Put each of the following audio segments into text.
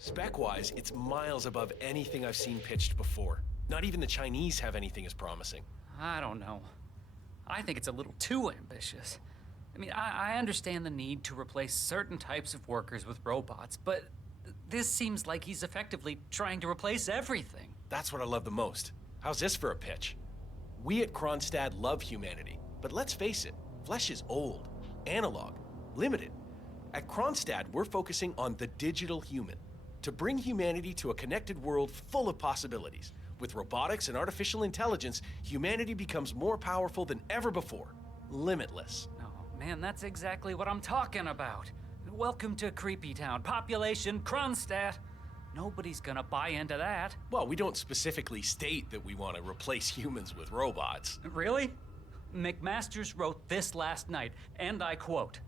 Spec-wise, it's miles above anything I've seen pitched before. Not even the Chinese have anything as promising. I don't know. I think it's a little too ambitious. I mean, I understand the need to replace certain types of workers with robots, but this seems like he's effectively trying to replace everything. That's what I love the most. How's this for a pitch? We at Kronstadt love humanity, but let's face it, flesh is old, analog, limited. At Kronstadt, we're focusing on the digital human, to bring humanity to a connected world full of possibilities. With robotics and artificial intelligence, humanity becomes more powerful than ever before. Limitless. Oh man, that's exactly what I'm talking about. Welcome to Creepy Town, population Kronstadt. Nobody's gonna buy into that. Well, we don't specifically state that we want to replace humans with robots. Really? McMasters wrote this last night, and I quote,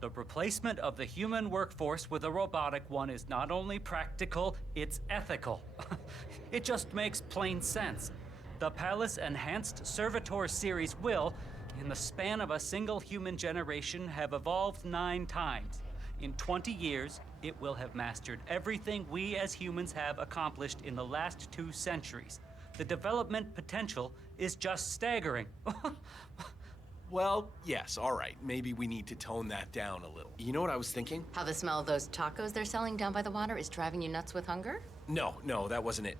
"The replacement of the human workforce with a robotic one is not only practical, it's ethical." It just makes plain sense. The Palace Enhanced Servitor series will, in the span of a single human generation, have evolved 9 times. In 20 years, it will have mastered everything we as humans have accomplished in the last 2 centuries. The development potential is just staggering. Well, yes, all right. Maybe we need to tone that down a little. You know what I was thinking? How the smell of those tacos they're selling down by the water is driving you nuts with hunger? No, that wasn't it.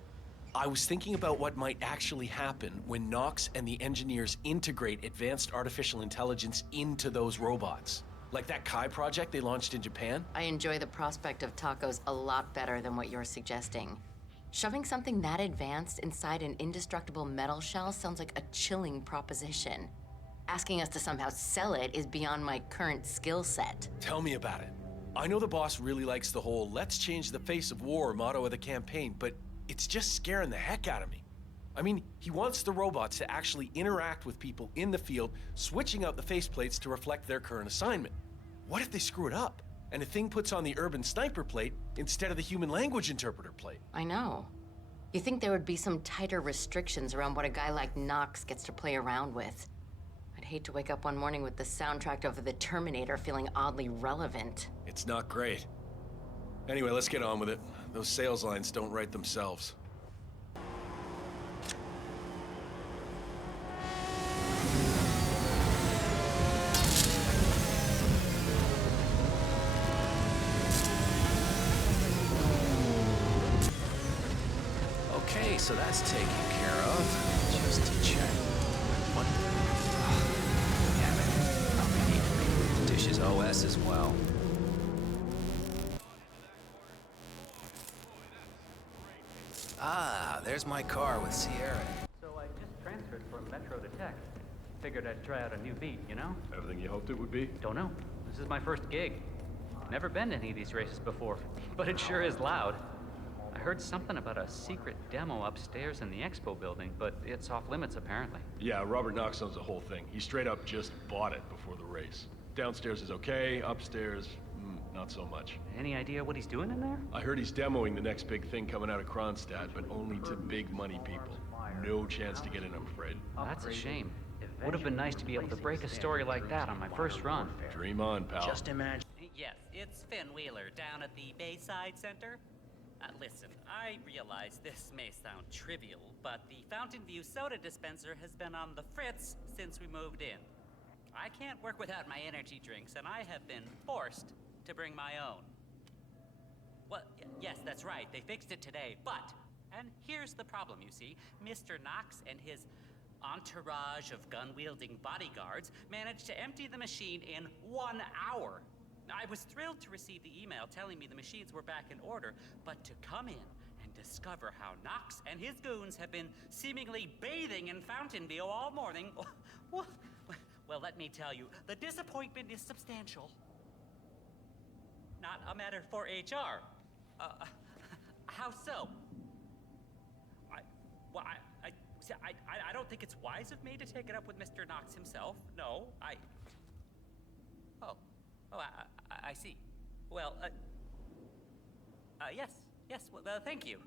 I was thinking about what might actually happen when Nox and the engineers integrate advanced artificial intelligence into those robots. Like that Kai project they launched in Japan? I enjoy the prospect of tacos a lot better than what you're suggesting. Shoving something that advanced inside an indestructible metal shell sounds like a chilling proposition. Asking us to somehow sell it is beyond my current skill set. Tell me about it. I know the boss really likes the whole "let's change the face of war" motto of the campaign, but it's just scaring the heck out of me. I mean, he wants the robots to actually interact with people in the field, switching out the faceplates to reflect their current assignment. What if they screw it up, and a thing puts on the urban sniper plate instead of the human language interpreter plate? I know. You think there would be some tighter restrictions around what a guy like Nox gets to play around with? I'd hate to wake up one morning with the soundtrack of The Terminator feeling oddly relevant. It's not great. Anyway, let's get on with it. Those sales lines don't write themselves. Okay, so that's taken care of. Just to check. What? Damn it. Probably need to reboot the Dish's OS as well. Ah, there's my car with Sierra. So I just transferred from Metro to Tech. Figured I'd try out a new beat, you know? Everything you hoped it would be? Don't know. This is my first gig. Never been to any of these races before, but it sure is loud. I heard something about a secret demo upstairs in the expo building, but it's off limits apparently. Yeah, Robert Knox owns the whole thing. He straight up just bought it before the race. Downstairs is okay, upstairs, not so much. Any idea what he's doing in there? I heard he's demoing the next big thing coming out of Kronstadt, but only to big money people. No chance to get in, I'm afraid. That's a shame. Would have been nice to be able to break a story like that on my first run. Dream on, pal. Just imagine. Yes, it's Finn Wheeler down at the Bayside Center. Listen, I realize this may sound trivial, but the Fountain View soda dispenser has been on the fritz since we moved in. I can't work without my energy drinks, and I have been forced to bring my own. Well, yes, that's right, they fixed it today, but, and here's the problem, you see, Mr. Knox and his entourage of gun-wielding bodyguards managed to empty the machine in 1 hour. I was thrilled to receive the email telling me the machines were back in order, but to come in and discover how Knox and his goons have been seemingly bathing in Fountain View all morning, well, let me tell you, the disappointment is substantial. Not a matter for HR. How so? I don't think it's wise of me to take it up with Mr. Knox himself. No, I see. Well, yes, well, thank you.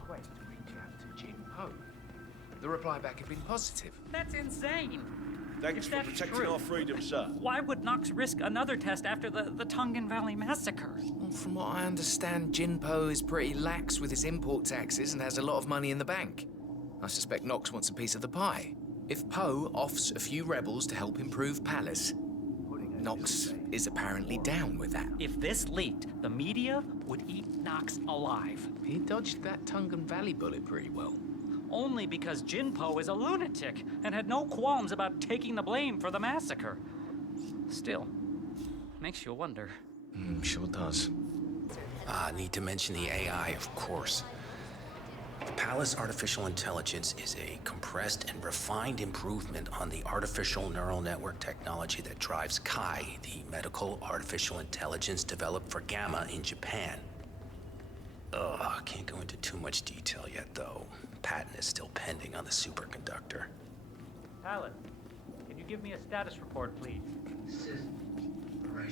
Request to reach out to Jin Ho. The reply back had been positive. That's insane. Thanks If for that's protecting true, our freedom, sir. why would Knox risk another test after the Tongan Valley massacre? Well, from what I understand, Jinpo is pretty lax with his import taxes and has a lot of money in the bank. I suspect Knox wants a piece of the pie. If Poe offers a few rebels to help improve Palace, Knox is apparently down with that. If this leaked, the media would eat Knox alive. He dodged that Tongan Valley bullet pretty well. Only because Jinpo is a lunatic and had no qualms about taking the blame for the massacre. Still, makes you wonder. Sure does. Need to mention the AI, of course. The Palace Artificial Intelligence is a compressed and refined improvement on the artificial neural network technology that drives Kai, the medical artificial intelligence developed for Gamma in Japan. Can't go into too much detail yet, though. Patent is still pending on the superconductor. Alan, can you give me a status report, please?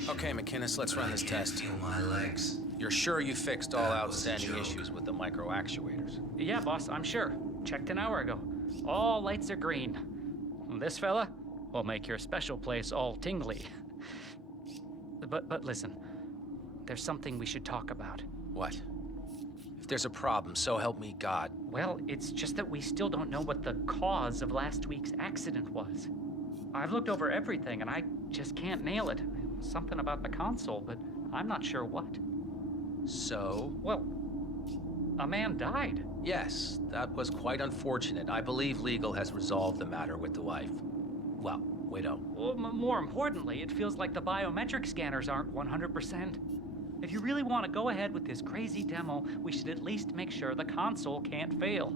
Okay, McInnes, let's run this test. My legs. You're sure you fixed all outstanding issues with the micro actuators? Yeah, boss, I'm sure. Checked an hour ago. All lights are green. This fella will make your special place all tingly. But listen, there's something we should talk about. What? If there's a problem, so help me God. Well, it's just that we still don't know what the cause of last week's accident was. I've looked over everything and I just can't nail it. Something about the console, but I'm not sure what. So? Well, a man died. Yes, that was quite unfortunate. I believe legal has resolved the matter with the wife. Well, widow. Well, more importantly, it feels like the biometric scanners aren't 100%. If you really want to go ahead with this crazy demo, we should at least make sure the console can't fail.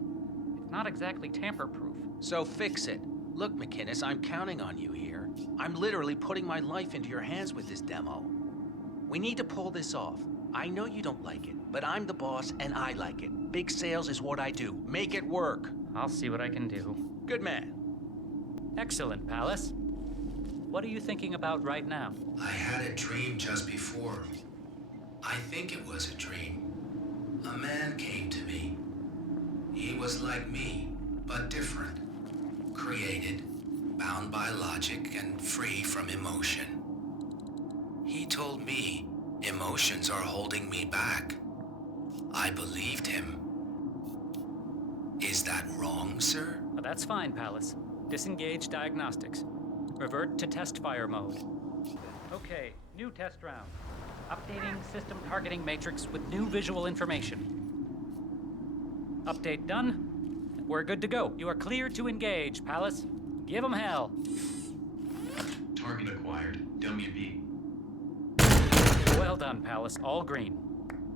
It's not exactly tamper-proof. So fix it. Look, McInnes, I'm counting on you here. I'm literally putting my life into your hands with this demo. We need to pull this off. I know you don't like it, but I'm the boss and I like it. Big sales is what I do. Make it work. I'll see what I can do. Good man. Excellent, Palace. What are you thinking about right now? I had a dream just before. I think it was a dream. A man came to me. He was like me, but different. Created, bound by logic, and free from emotion. He told me emotions are holding me back. I believed him. Is that wrong, sir? Well, that's fine, Palace. Disengage diagnostics. Revert to test fire mode. Okay, new test round. Updating system targeting matrix with new visual information. Update done. We're good to go. You are clear to engage, Palace. Give 'em hell. Target acquired. Dummy B. Well done, Palace. All green.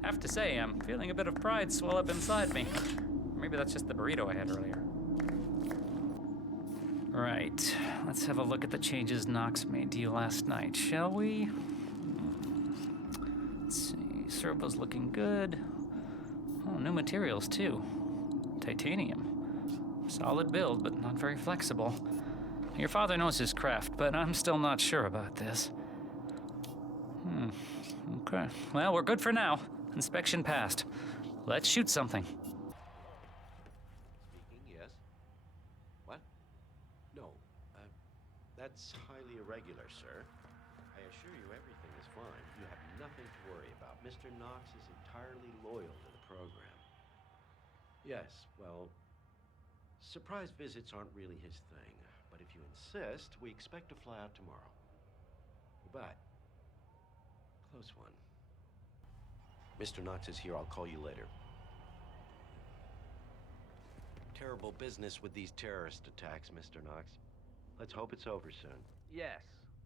Have to say, I'm feeling a bit of pride swell up inside me. Maybe that's just the burrito I had earlier. Right. Let's have a look at the changes Knox made to you last night, shall we? Let's see. Servo's looking good. Oh, new materials, too. Titanium. Solid build, but not very flexible. Your father knows his craft, but I'm still not sure about this. Okay. Well, we're good for now. Inspection passed. Let's shoot something. Speaking, yes. What? No. That's highly irregular, sir. I assure you everything is fine. You have nothing to worry about. Mr. Knox is entirely loyal to the program. Yes, well, surprise visits aren't really his thing. But if you insist, we expect to fly out tomorrow. Goodbye. Close one. Mr. Knox is here. I'll call you later. Terrible business with these terrorist attacks, Mr. Knox. Let's hope it's over soon. Yes,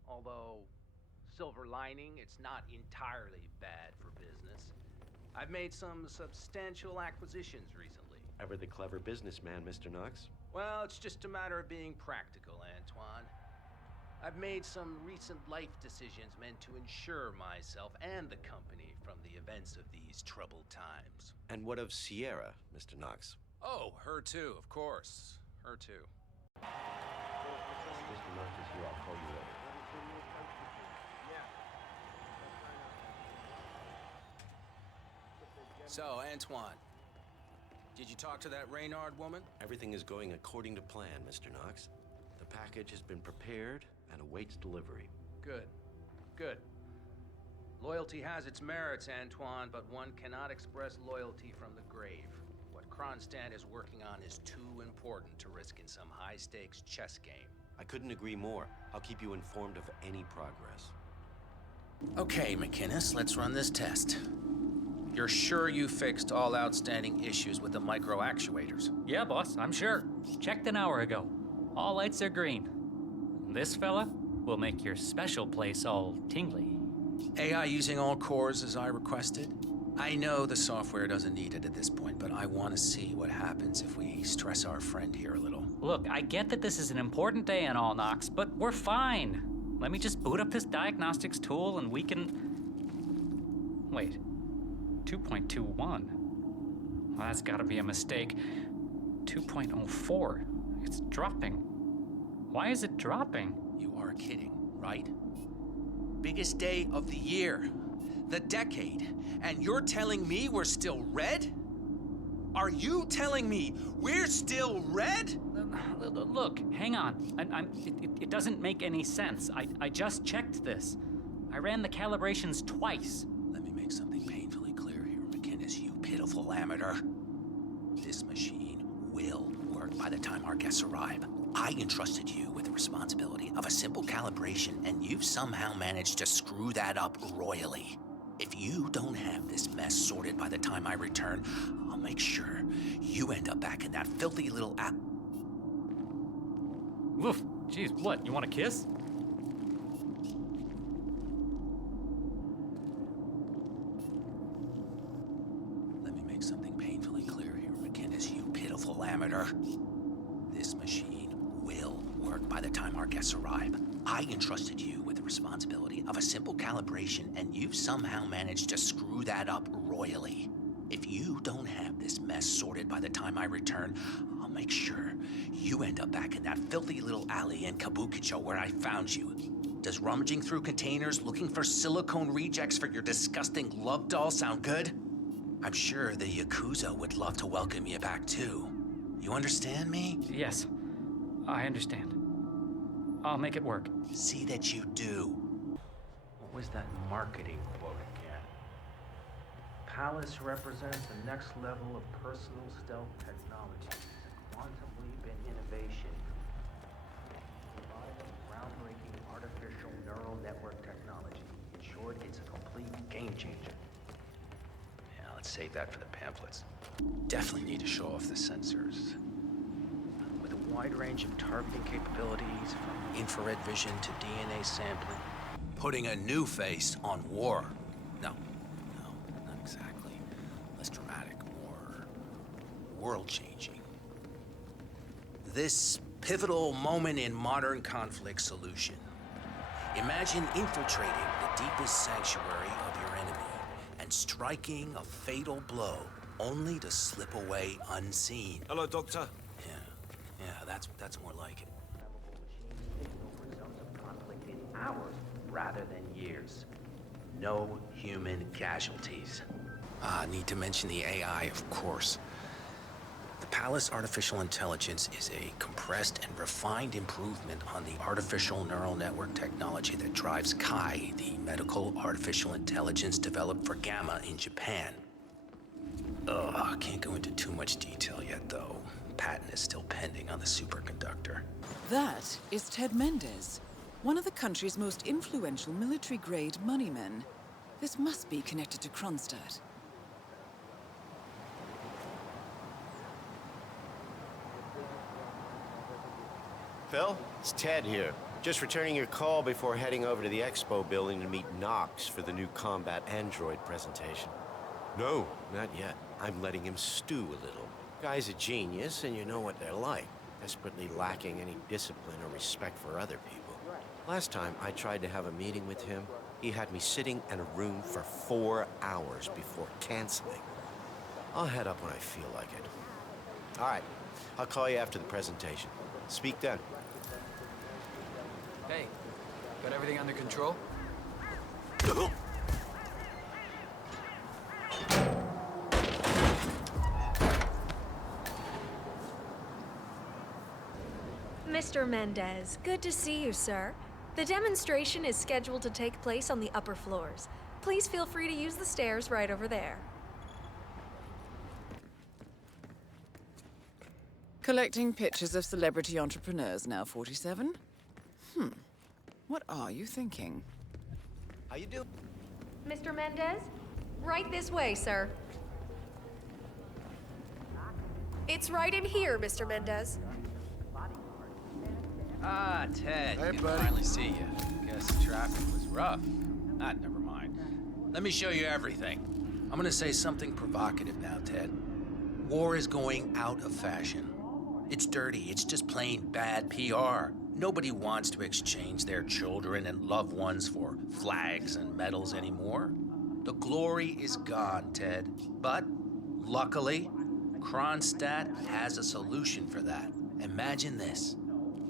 although, silver lining, it's not entirely bad for business. I've made some substantial acquisitions recently. Ever the clever businessman, Mr. Knox? Well, it's just a matter of being practical, Antoine. I've made some recent life decisions meant to insure myself and the company from the events of these troubled times. And what of Sierra, Mr. Knox? Oh, her too, of course. Her too. Mr. Knox is here. I'll call you later. So, Antoine, did you talk to that Reynard woman? Everything is going according to plan, Mr. Knox. The package has been prepared and awaits delivery. Good. Good. Loyalty has its merits, Antoine, but one cannot express loyalty from the grave. What Kronstadt is working on is too important to risk in some high-stakes chess game. I couldn't agree more. I'll keep you informed of any progress. Okay, McInnes, let's run this test. You're sure you fixed all outstanding issues with the micro actuators? Yeah, boss, I'm sure. Checked an hour ago. All lights are green. This fella will make your special place all tingly. AI using all cores as I requested? I know the software doesn't need it at this point, but I want to see what happens if we stress our friend here a little. Look, I get that this is an important day and all, Knox, but we're fine. Let me just boot up this diagnostics tool and we can... Wait. 2.21. Well, that's gotta be a mistake. 2.04. It's dropping. Why is it dropping? You are kidding, right? Biggest day of the year, the decade, and you're telling me we're still red? Are you telling me we're still red? Look, hang on. It doesn't make any sense. I just checked this. I ran the calibrations twice. Let me make something painfully clear here, McInnes, you pitiful amateur. This machine will work by the time our guests arrive. I entrusted you with the responsibility of a simple calibration, and you've somehow managed to screw that up royally. If you don't have this mess sorted by the time I return, I'll make sure you end up back in that filthy little app. Woof. Jeez, what? You want a kiss? Let me make something painfully clear here, McInnes, you pitiful amateur. This machine will work by the time our guests arrive. I entrusted you with the responsibility of a simple calibration, and you've somehow managed to screw that up royally. If you don't have this mess sorted by the time I return, I'll make sure you end up back in that filthy little alley in Kabukicho where I found you. Does rummaging through containers looking for silicone rejects for your disgusting love doll sound good? I'm sure the Yakuza would love to welcome you back too. You understand me? Yes, I understand. I'll make it work. See that you do. What was that marketing quote again? Palace represents the next level of personal stealth technology, quantum leap in innovation, providing groundbreaking artificial neural network technology. In short, it's a complete game changer. Yeah, let's save that for the pamphlets. Definitely need to show off the sensors. With a wide range of targeting capabilities, from infrared vision to DNA sampling. Putting a new face on war. No, not exactly. Less dramatic, more world-changing. This pivotal moment in modern conflict solution. Imagine infiltrating the deepest sanctuary of your enemy and striking a fatal blow only to slip away unseen. Hello, Doctor. Yeah, that's more like it. Zones of conflict in hours rather than years. No human casualties. Need to mention the AI, of course. The Palace artificial intelligence is a compressed and refined improvement on the artificial neural network technology that drives Kai, the medical artificial intelligence developed for Gamma in Japan. I can't go into too much detail yet, though. Patent is still pending on the superconductor. That is Ted Mendez, one of the country's most influential military-grade moneymen. This must be connected to Kronstadt. Phil, it's Ted here. Just returning your call before heading over to the expo building to meet Knox for the new combat android presentation. No, not yet. I'm letting him stew a little. Guy's a genius, and you know what they're like. Desperately lacking any discipline or respect for other people. Last time I tried to have a meeting with him, he had me sitting in a room for 4 hours before canceling. I'll head up when I feel like it. All right, I'll call you after the presentation. Speak then. Hey, got everything under control? Mr. Mendez. Good to see you, sir. The demonstration is scheduled to take place on the upper floors. Please feel free to use the stairs right over there. Collecting pictures of celebrity entrepreneurs now, 47? What are you thinking? How you doing? Mr. Mendez? Right this way, sir. It's right in here, Mr. Mendez. Ah, Ted. Hey, Good to buddy. finally see you. Guess the traffic was rough. Ah, never mind. Let me show you everything. I'm gonna say something provocative now, Ted. War is going out of fashion. It's dirty. It's just plain bad PR. Nobody wants to exchange their children and loved ones for flags and medals anymore. The glory is gone, Ted. But, luckily, Kronstadt has a solution for that. Imagine this.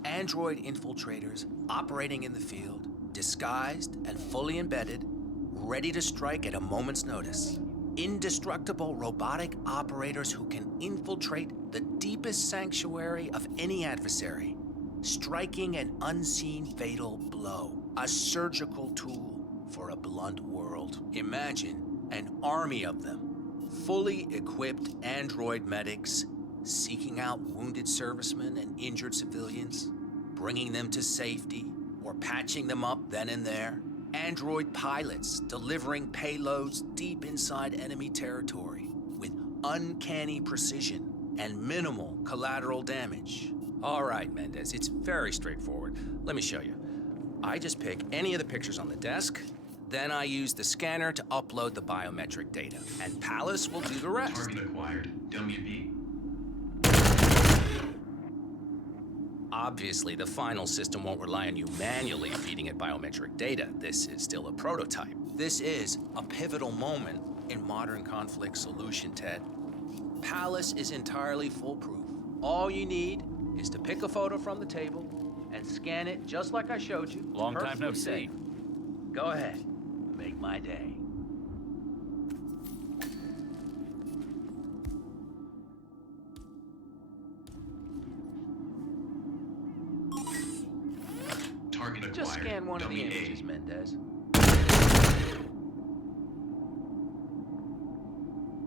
Android infiltrators operating in the field, disguised and fully embedded, ready to strike at a moment's notice. Indestructible robotic operators who can infiltrate the deepest sanctuary of any adversary, striking an unseen fatal blow, a surgical tool for a blunt world. Imagine an army of them, fully equipped android medics, seeking out wounded servicemen and injured civilians, bringing them to safety, or patching them up then and there. Android pilots delivering payloads deep inside enemy territory with uncanny precision and minimal collateral damage. All right, Mendez, it's very straightforward. Let me show you. I just pick any of the pictures on the desk, then I use the scanner to upload the biometric data, and Palace will do the rest. Target acquired. WB. Obviously, the final system won't rely on you manually feeding it biometric data. This is still a prototype. This is a pivotal moment in modern conflict solution, Ted. Palace is entirely foolproof. All you need is to pick a photo from the table and scan it just like I showed you. Long time no Perfectly see. safe. Go ahead. Make my day. Target acquired. Just scan one of the WA. images, Mendez.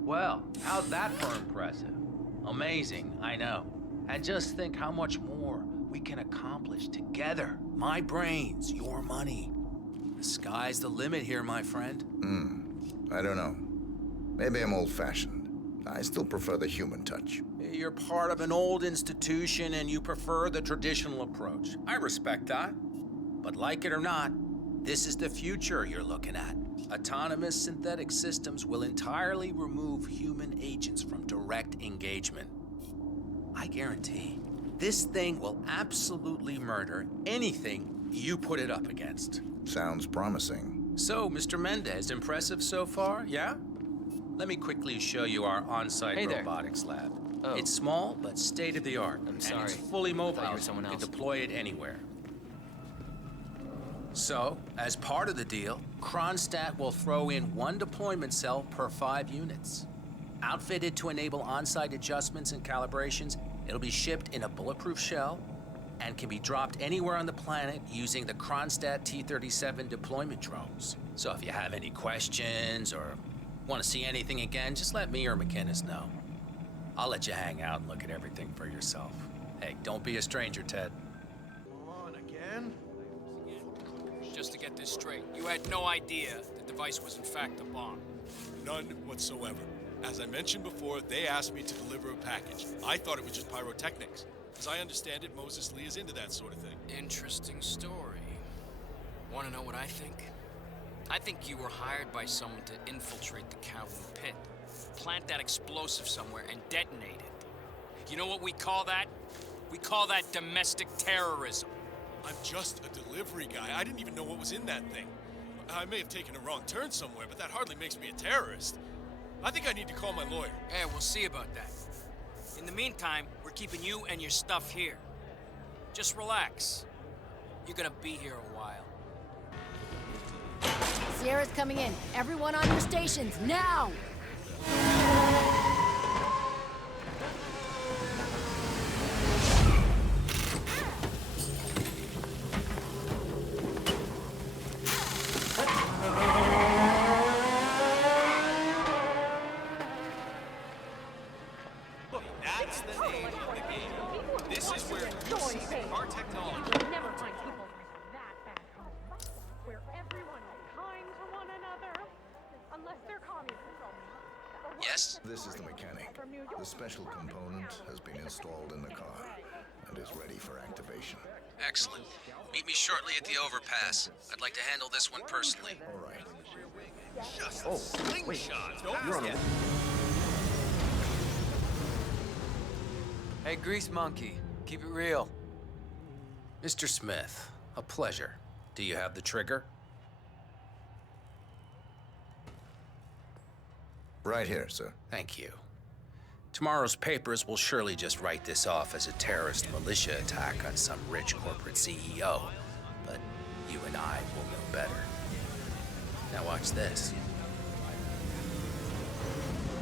Well, how's that for impressive? Amazing, I know. And just think how much more we can accomplish together. My brains, your money. The sky's the limit here, my friend. I don't know. Maybe I'm old-fashioned. I still prefer the human touch. You're part of an old institution and you prefer the traditional approach. I respect that. But like it or not, this is the future you're looking at. Autonomous synthetic systems will entirely remove human agents from direct engagement. I guarantee this thing will absolutely murder anything you put it up against. Sounds promising. So, Mr. Mendez, impressive so far, yeah? Let me quickly show you our on-site Hey there. robotics lab. Oh. It's small, but state-of-the-art. I'm And sorry. it's fully I mobile. thought you were someone You else. can deploy it anywhere. So, as part of the deal, Kronstadt will throw in one deployment cell per 5 units. Outfitted to enable on-site adjustments and calibrations, it'll be shipped in a bulletproof shell and can be dropped anywhere on the planet using the Kronstadt T-37 deployment drones. So if you have any questions or want to see anything again, just let me or McInnes know. I'll let you hang out and look at everything for yourself. Hey, don't be a stranger, Ted. On again? Just to get this straight, you had no idea the device was in fact a bomb. None whatsoever. As I mentioned before, they asked me to deliver a package. I thought it was just pyrotechnics. As I understand it, Moses Lee is into that sort of thing. Interesting story. Want to know what I think? I think you were hired by someone to infiltrate the Kowloon pit, plant that explosive somewhere, and detonate it. You know what we call that? We call that domestic terrorism. I'm just a delivery guy. I didn't even know what was in that thing. I may have taken a wrong turn somewhere, but that hardly makes me a terrorist. I think I need to call my lawyer. Hey, we'll see about that. In the meantime, we're keeping you and your stuff here. Just relax. You're gonna be here a while. Sierra's coming in. Everyone on your stations, now! That's the name of the game. This is where you see our technology. You'll never find people like that back home, where everyone is kind to one another, unless they're communists. Yes? This is the mechanic. The special component has been installed in the car and is ready for activation. Excellent. Meet me shortly at the overpass. I'd like to handle this one personally. All right. Slingshot. Don't forget. Hey, Grease Monkey. Keep it real. Mr. Smith, a pleasure. Do you have the trigger? Right here, sir. Thank you. Tomorrow's papers will surely just write this off as a terrorist militia attack on some rich corporate CEO. But you and I will know better. Now watch this.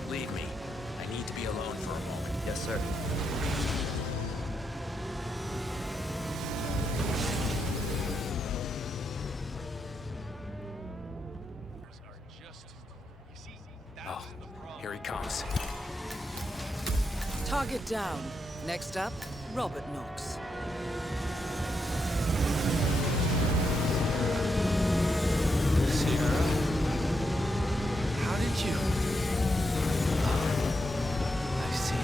Leave me. I need to be alone for a moment. Yes, sir. Oh, here he comes. Target down. Next up, Robert Knox. Sierra? How did you? I see.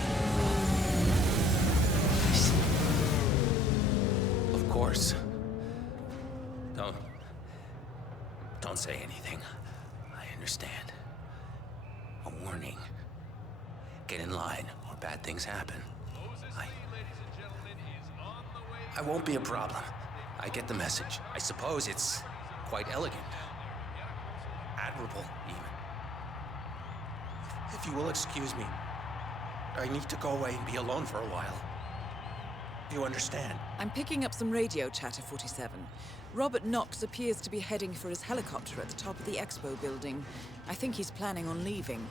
Of course. Don't say anything. I understand. A warning. Get in line, or bad things happen. I won't be a problem. I get the message. I suppose it's quite elegant. Admirable, even. If you will excuse me, I need to go away and be alone for a while. You understand? I'm picking up some radio chatter, 47. Robert Knox appears to be heading for his helicopter at the top of the expo building. I think he's planning on leaving.